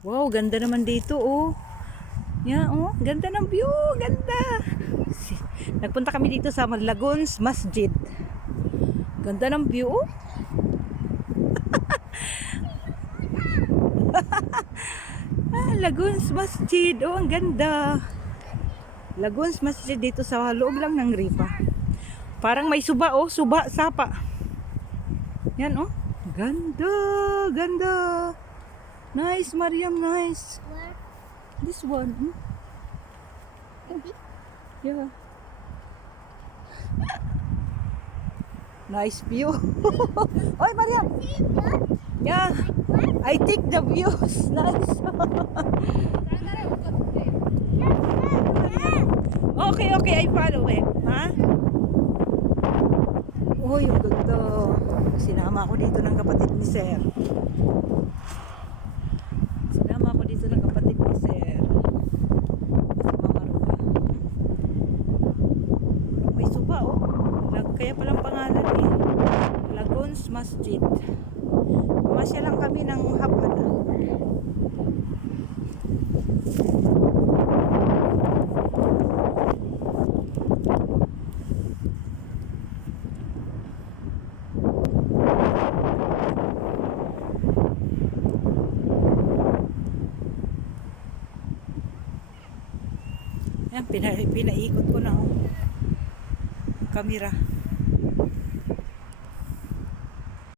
Wow, ganda naman dito, oh. Yan, oh. Ganda ng view. Ganda. Nagpunta kami dito sa Laguns Masjid. Ganda ng view, oh. Laguns Masjid. Oh, ang ganda. Laguns Masjid dito sa loob lang ng Ripa. Parang may suba, oh. Suba, sapa. Yan, oh. Ganda. Ganda. Nice, Mariam. Nice. Where? This one. Hmm? Yeah. Nice view. Oy, Mariam. Yeah. I take the views. Nice. Okay, okay. I follow it. Ha? Uy, yung ganda. Sinama ako dito ng kapatid ni Sir. Sinama ako dito ng kapatid ni Sir. Si Mama Roda. May suba, oh. Kaya palang pangalan eh. Laguns Masjid. Pumasya lang kami ng hapon. Yan, pinaikot ko na, oh. Kamera.